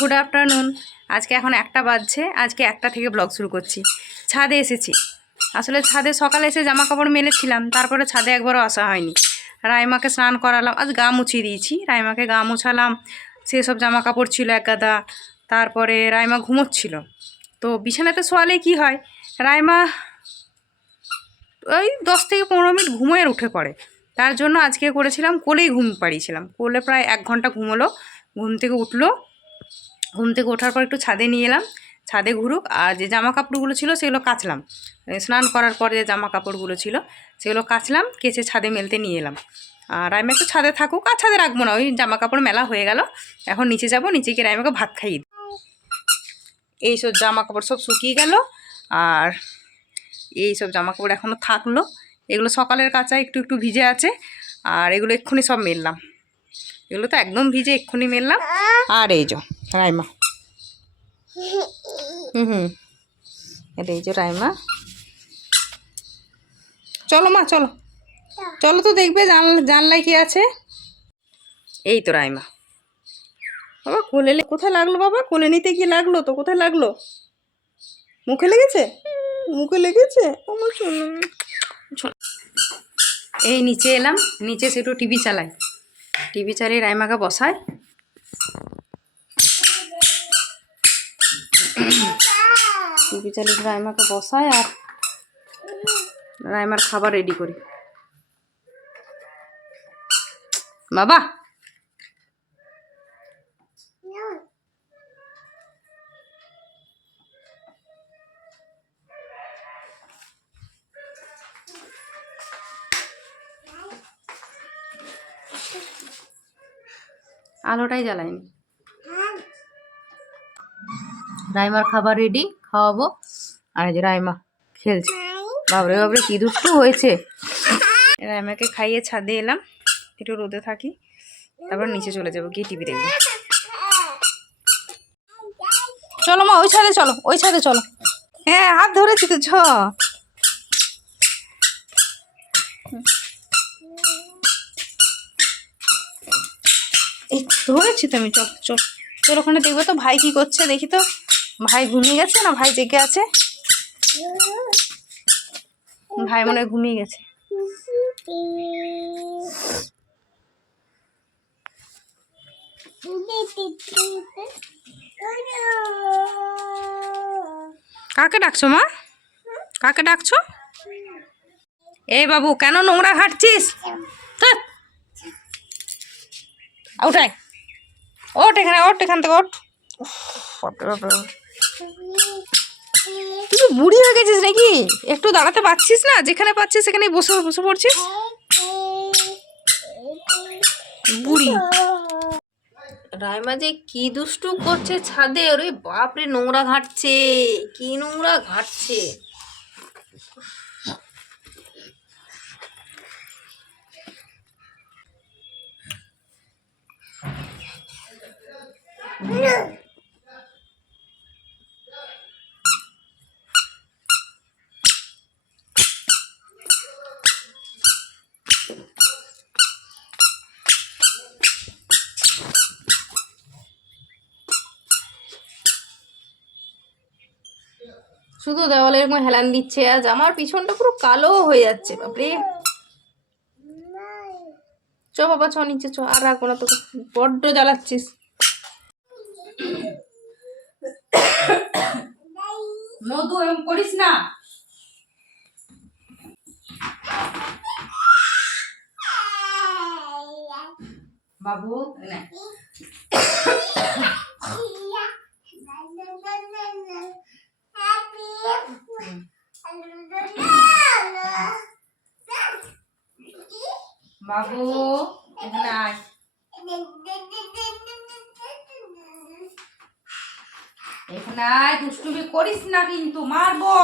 Good afternoon আজকে এখন একটা বাজছে, আজকে একটা থেকে ব্লগ শুরু করছি। ছাদে এসেছি। আসলে ছাদে সকালে এসে জামা কাপড় মেলেছিলাম, তারপরে ছাদে একবারও আসা হয়নি। রাইমাকে স্নান করালাম, আজ গা মুছিয়ে দিয়েছি। রাইমাকে গা মুছালাম, সেসব জামা কাপড় ছিল এক গাদা। তারপরে রাইমা ঘুমোচ্ছিল। তো বিছানাতে শোয়ালে কি হয়? রাইমা ওই দশ থেকে পনেরো মিনিট ঘুমোয় উঠে পড়ে। তার জন্য আজকে করেছিলাম কোলেই ঘুম পাড়িয়েছিলাম। কোলে প্রায় এক ঘণ্টা ঘুমোলো, ঘুম থেকে উঠল ঘুম থেকে ওঠার পর একটু ছাদে নিয়ে এলাম, ছাদে ঘুরুক। আর যে জামা কাপড়গুলো ছিল সেগুলো কাচলাম। স্নান করার পরে যে জামা কাপড়গুলো ছিল সেগুলো কাচলাম, কেচে ছাদে মেলতে নিয়ে এলাম। আর রাইমা একটু ছাদে থাকুক, আর ছাদে রাখব না, ওই জামা কাপড় মেলা হয়ে গেল। এখন নিচে যাব, নিচে গিয়ে রাইমাকে ভাত খাইয়ে দিই। এই সব জামা কাপড় সব শুকিয়ে গেল, আর এই সব জামা কাপড় এখনও থাকল। এগুলো সকালের কাঁচা, একটু একটু ভিজে আছে, আর এগুলো এক্ষুনি সব মেললাম। এগুলো তো একদম ভিজে এক্ষুনি মেললাম। আর এই যে, রাইমা। হুম হুম। এটা এই যে রাইমা। চলো মা, চলো। চলো তো দেখবে জানলা জানলায় কি আছে। এই তো রাইমা। বাবা, কোলে কোথায় লাগল বাবা? কোলে নিতে কি লাগল তো, কোথায় লাগল? মুখে লেগেছে? মুখে লেগেছে? এই নিচে এলাম, নিচে সেটু টিভি চালাই। টিভি চালিয়ে রাইমাকে বসায়। টিভি চালিয়ে রাইমাকে বসায় আর রাইমার খাবার রেডি করি। বাবা! আলোটাই জ্বালাইনি। রাইমার খাবার রেডি খাওয়াবো। আর যে রাইমা খেলছে। বাবরে বাবরে কি দুষ্টু হয়েছে। রাইমাকে খাইয়ে ছাদে এলাম। একটু রোদে থাকি। তারপর নিচে চলে যাব, গিয়ে টিভি দেখব। চলো মা, ওই ছাদে চলো, ওই ছাদে চলো। হ্যাঁ হাত ধরেছি তো ছ এই ধরেছি তো আমি, চল চল। তোর ওখানে দেখব তো, ভাই কি করছে দেখি তো। ভাই ঘুমিয়ে গেছে না, ভাই জেগে আছে? ভাই মনে ঘুমিয়ে গেছে। কাকে ডাকছো মা? কাকে ডাকছো? এই বাবু, কেন নোংরা ঘাটছিস? ধ্যাৎ। ওঠ এখানে, ওঠ এখান থেকে, ওঠ। তুই বুড়ি হয়ে গেছিস নাকি? একটু দাঁড়াতে পারছিস না? যেখানে পাচ্ছিস সেখানে বসে বসে পড়ছিস? বুড়ি। রায়মা যে কি দুষ্টু করছে ছাদে, ওরে বাপরে, নোংরা ঘাটছে, কি নোংরা ঘাটছে। শুধু দেওয়ালে এরকম হেলান দিচ্ছে, আজ আমার পিছনটা পুরো কালো হয়ে যাচ্ছে, বাপরে। চ বাবা, চ, নিচে চ, আর রাখব না তোকে, বড্ড জ্বালাচ্ছিস। মধু এরকম করিস না বাবু না বাবু এখানে আয় এখানে আয় দুষ্টুমি করিস না কিন্তু মারবো।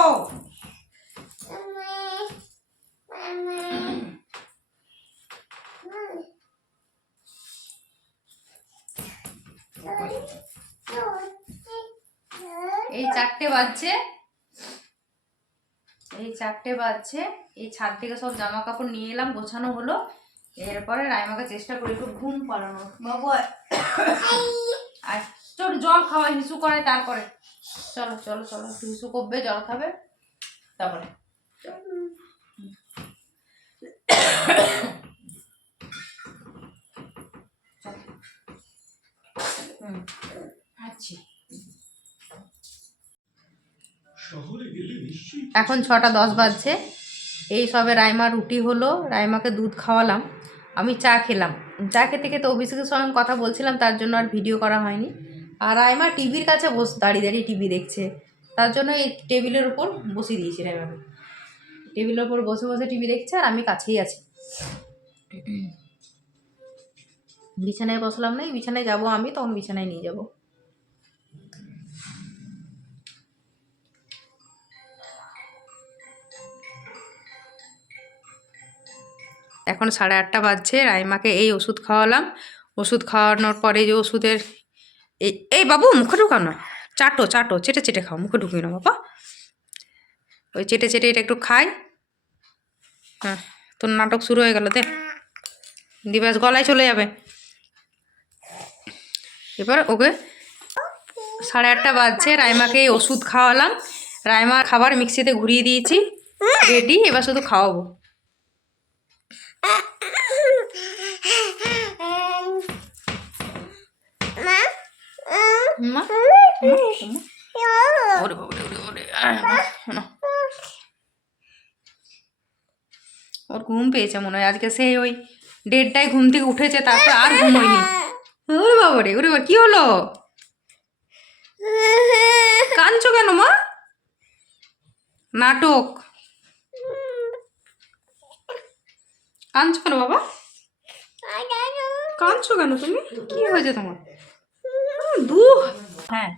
এই চারটে বাজছে। এই চারটে বাজছে। এই ছাদ থেকে সব জামা কাপড় নিয়ে এলাম গোছানো হলো। এরপরে রাইমাকে চেষ্টা করি একটু ঘুম পাড়ানো বাবু। আয়। তোর জল খাওয়া হিসু করে তারপরে। চলো চলো চলো হিসু করবে জল খাবে তারপরে। আচ্ছা। এখন ছটা দশ বাজছে। এই সবে রাইমা রুটি হলো রাইমাকে দুধ খাওয়ালাম। আমি চা খেলাম। চা খেতে খেতে অভিষেকের সঙ্গে কথা বলছিলাম তার জন্য আর ভিডিও করা হয়নি। আর রাইমা টিভির কাছে বস, দাঁড়িয়ে দাঁড়িয়ে টিভি দেখছে। তার জন্য এই টেবিলের উপর বসিয়ে দিয়েছি রাইমাকে টেবিলের উপর বসে বসে টিভি দেখছে আর আমি কাছেই আছি। বিছানায় বসলাম না বিছানায় যাব আমি, তখন বিছানায় নিয়ে যাব। এখন সাড়ে আটটা বাজছে রাইমাকে এই ওষুধ খাওয়ালাম। ওষুধ খাওয়ানোর পরে যে ওষুধের এই বাবু, মুখে ঢুকাও না। চাটো চাটো, চেটে চেটে খাও, মুখে ঢুকিয়ে না বাবা। ওই চেটে চেটে এটা একটু খাই। হ্যাঁ তোর নাটক শুরু হয়ে গেল, দে। দিবাস গলায় চলে যাবে। এবার ওকে সাড়ে আটটা বাজছে, রাইমাকে এই ওষুধ খাওয়ালাম। রাইমার খাবার মিক্সিতে ঘুরিয়ে দিয়েছি, রেডি, এবার শুধু খাওয়াবো। ওরে ঘুম পেয়েছে মনে হয়। আজকে সেই ওই দেড়টায় ঘুম থেকে উঠেছে, তারপর আর ঘুম হয়নি ওরে বাবা রে ওরে বাবা, কি হলো? কাঁদছো কেন মা? নাটক। কাঁদছো কেন বাবা? কাঁদছো কেন তুমি? কি হয়েছে তোমার? দু হ্যাঁ।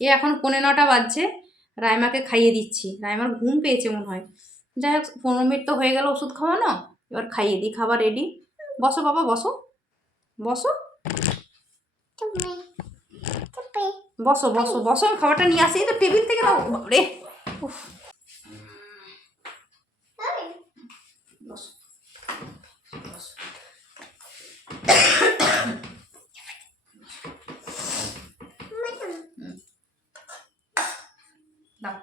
এ এখন পৌনে নটা বাজছে রাইমাকে খাইয়ে দিচ্ছি। রাইমার ঘুম পেয়েছে মনে হয়। যাই হোক পনেরো মিনিট তো হয়ে গেল ওষুধ খাওয়ানো এবার খাইয়ে দিই খাবার রেডি বসো বাবা বসো। বসো। বসো বসো বসো আমি খাবারটা নিয়ে আসি তো টেবিল থেকে রে বসো বসো দাও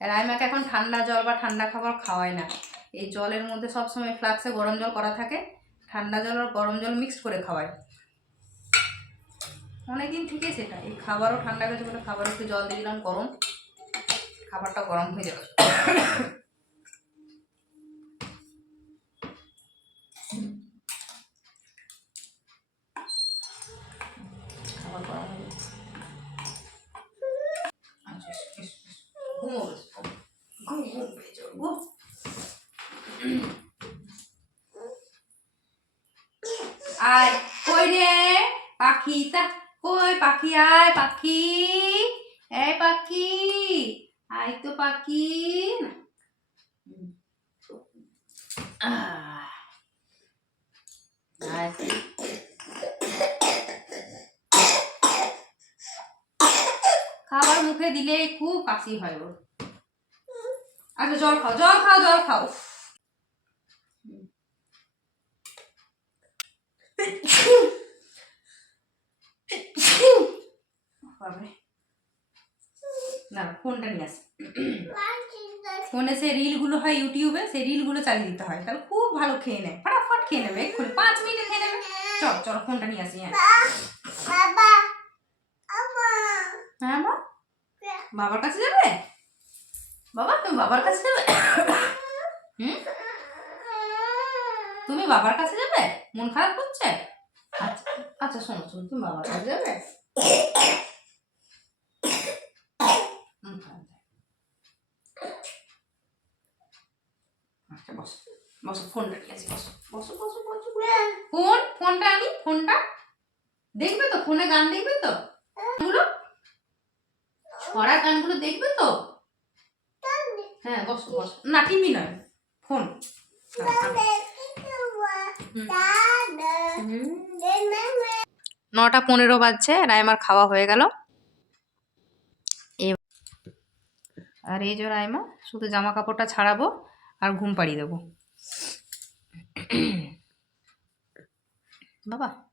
রাইমাকে এখন ঠান্ডা জল বা ঠান্ডা খাবার খাওয়ায় না। এই জলের মধ্যে সবসময় ফ্লাক্সে গরম জল করা থাকে, ঠান্ডা জল আর গরম জল মিক্স করে খাওয়ায় অনেকদিন থেকে সেটা, এই খাবারও ঠান্ডা গেছে বলে খাবারও একটু জল দিয়ে দিলাম, গরম। খাবারটা গরম হয়ে যাবে খাবার গরম হয়ে যাবে আচ্ছা, এসো, এসো, এসো। ঘুমো বেশ, ঘুম ঘুম পেয়েছে ওর, ঘুম। আয় কই রে পাখি তা কই পাখি, আয় পাখি, এই পাখি, আয় তো পাখি। খাবার মুখে দিলে খুব কাশি হয় ওর আচ্ছা জল খাও জল খাও জল খাও না, ফোনটা নিয়ে আসি। ফোনে সে রিলগুলো হয় ইউটিউবে, সেই রিলগুলো চালিয়ে দিতে হয়। তাহলে খুব ভালো খেয়ে নেয় ফটাফট খেয়ে নেবে, এক্ষুনি পাঁচ মিনিটে খেয়ে নেবে। চল চল, ফোনটা নিয়ে আসি হ্যাঁ। হ্যাঁ মা? বাবার কাছে যাবে? বাবা, তুমি বাবার কাছে যাবে? তুমি বাবার কাছে যাবে? মন খারাপ করছে? আচ্ছা আচ্ছা শোনো শোনো, তুমি বাবার কাছে যাবে মন খারাপ যায়। আচ্ছা বসো ফোনটা নিয়ে আসি বসো। বসো বসো বসো। ফোন? ফোনটা আনি? ফোনটা? দেখবে তো? ফোনে গান দেখবে তো? গানগুলো? ছড়া গানগুলো দেখবে তো? হ্যাঁ বসো বসো। না টিভি নয়। ফোন। নটা পনেরো বাজছে রাইমার খাওয়া হয়ে গেল। আর এই যে রাইমা শুধু জামা কাপড়টা ছাড়াবো আর ঘুম পাড়িয়ে দেবো। বাবা।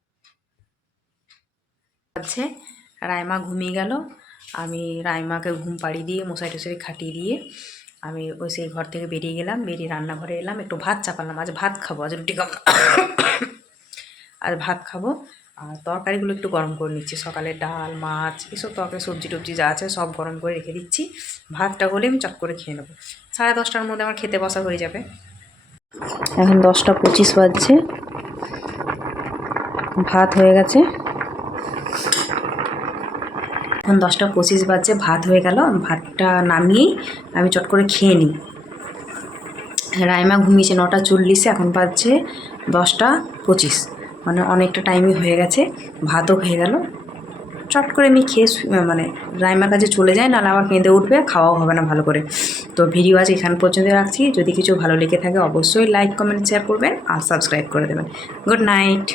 আছে রাইমা ঘুমিয়ে গেল। আমি রাইমাকে ঘুম পাড়িয়ে দিয়ে, মশারি টশারি খাটিয়ে দিয়ে আমি ওই সেই ঘর থেকে বেরিয়ে গেলাম। বেরিয়ে রান্নাঘরে এলাম, একটু ভাত চাপালাম। আজ ভাত খাব, আজ রুটি খাব। আজ ভাত খাব। আর তরকারিগুলো একটু গরম করে নিচ্ছি। সকালে ডাল, মাছ, এসব তরকারি, সবজি টবজি যা আছে সব গরম করে রেখে দিচ্ছি। ভাতটা হলে আমি চট করে খেয়ে নেব। সাড়ে দশটার মধ্যে আমার খেতে বসা হয়ে যাবে। এখন দশটা পঁচিশ বাজছে। ভাত হয়ে গেছে। এখন দশটা পঁচিশ বাজছে, ভাত হয়ে গেল। ভাতটা নামিয়েই আমি চট করে খেয়ে নিই। রায়মা ঘুমিয়েছে নটা চল্লিশে, এখন বাজছে দশটা পঁচিশ। মানে অনেকটা টাইমই হয়ে গেছে। ভাতও হয়ে গেল। চট করে আমি খেয়ে মানে রাইমার কাছে চলে যাই, নাহলে আমার কেঁদে উঠবে, খাওয়াও হবে না ভালো করে। তো ভিডিও আজ এখান পর্যন্ত রাখছি। যদি কিছু ভালো লেগে থাকে অবশ্যই লাইক কমেন্ট শেয়ার করবেন আর সাবস্ক্রাইব করে দেবেন। Good night